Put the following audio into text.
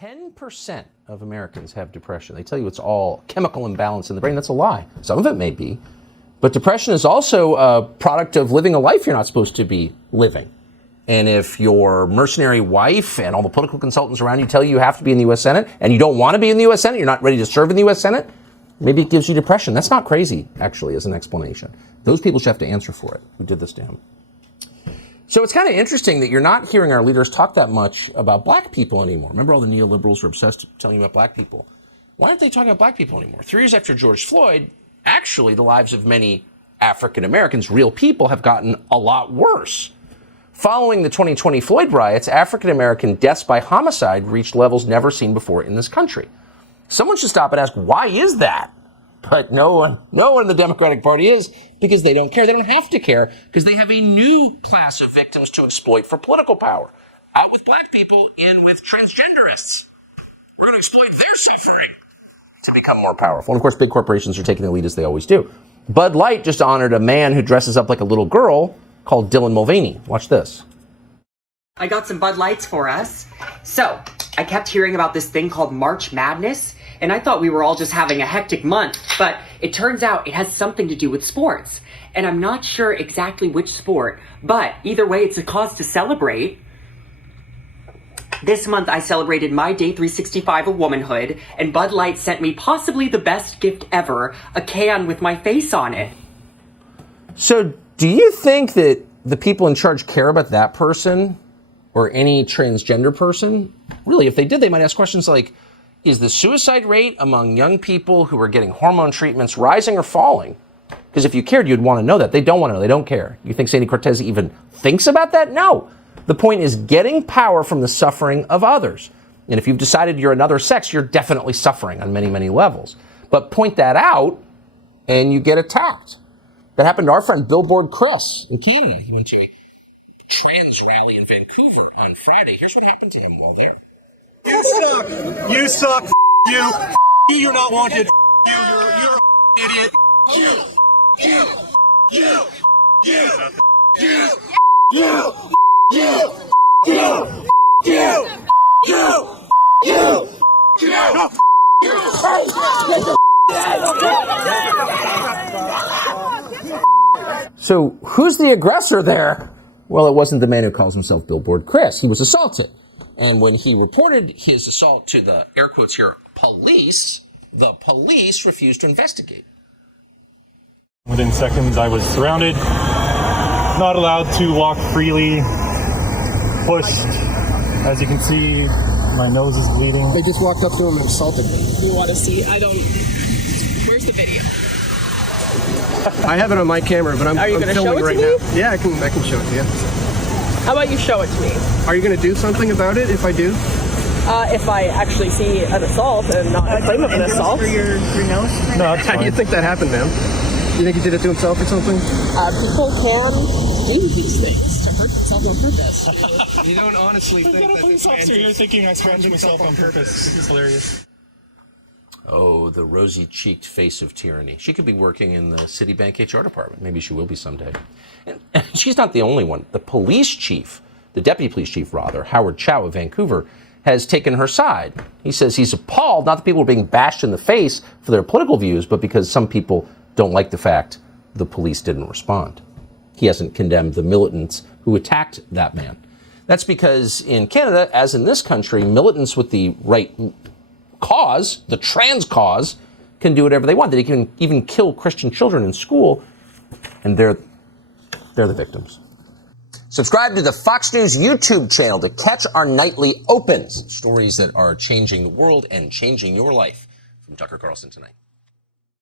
10% of Americans have depression. They tell you it's all chemical imbalance in the brain. That's a lie. Some of it may be. But depression is also a product of living a life you're not supposed to be living. And if your mercenary wife and all the political consultants around you tell you have to be in the U.S. Senate and you don't want to be in the U.S. Senate, you're not ready to serve in the U.S. Senate, maybe it gives you depression. That's not crazy, actually, as an explanation. Those people should have to answer for it, who did this to him. So it's kind of interesting that you're not hearing our leaders talk that much about black people anymore. Remember, all the neoliberals were obsessed telling you about black people. Why aren't they talking about black people anymore? 3 years after George Floyd, actually, the lives of many African Americans, real people, have gotten a lot worse. Following the 2020 Floyd riots, African American deaths by homicide reached levels never seen before in this country. Someone should stop and ask, why is that? But no one in the Democratic Party is, because they don't care. They don't have to care, because they have a new class of victims to exploit for political power. Out with black people, in with transgenderists. We're going to exploit their suffering to become more powerful. And of course, big corporations are taking the lead, as they always do. Bud Light just honored a man who dresses up like a little girl called Dylan Mulvaney. Watch this. I got some Bud Lights for us. So, I kept hearing about this thing called March Madness, and I thought we were all just having a hectic month, but it turns out it has something to do with sports. And I'm not sure exactly which sport, but either way, it's a cause to celebrate. This month, I celebrated my day 365 of womanhood, and Bud Light sent me possibly the best gift ever, a can with my face on it. So, do you think that the people in charge care about that person or any transgender person? Really, if they did, they might ask questions like, is the suicide rate among young people who are getting hormone treatments rising or falling? Because if you cared, you'd want to know that. They don't want to know. They don't care. You think Sandy Cortez even thinks about that? No. The point is getting power from the suffering of others. And if you've decided you're another sex, you're definitely suffering on many, many levels. But point that out and you get attacked. That happened to our friend Billboard Chris in Canada. He went to a trans rally in Vancouver on Friday. Here's what happened to him while there. You suck. You suck. You. You're not wanted. You're an idiot. So who's the aggressor there? Well, it wasn't the man who calls himself Billboard Chris. He was assaulted. And when he reported his assault to the, air quotes here, police, the police refused to investigate. Within seconds, I was surrounded, not allowed to walk freely, pushed. As you can see, my nose is bleeding. They just walked up to him and assaulted him. You want to see? Where's the video? I have it on my camera, but I'm filming show it right to now. Yeah, I can show it to you. How about you show it to me? Are you going to do something about it if I do? If I actually see an assault and not a claim of an assault. For your nose? No, it's How do you think that happened, ma'am? You think he did it to himself or something? People can do these things to hurt themselves on purpose. You don't honestly think I've got a police officer here thinking I scratched myself on purpose. This is hilarious. Oh, the rosy-cheeked face of tyranny. She could be working in the Citibank HR department. Maybe she will be someday. And she's not the only one. The police chief, the deputy police chief, rather, Howard Chow of Vancouver, has taken her side. He says he's appalled, not that people are being bashed in the face for their political views, but because some people don't like the fact the police didn't respond. He hasn't condemned the militants who attacked that man. That's because in Canada, as in this country, militants with the right cause, the trans cause, can do whatever they want. They can even kill Christian children in school, and they're the victims. Subscribe to the Fox News YouTube channel to catch our nightly opens, stories that are changing the world and changing your life. From Tucker Carlson tonight.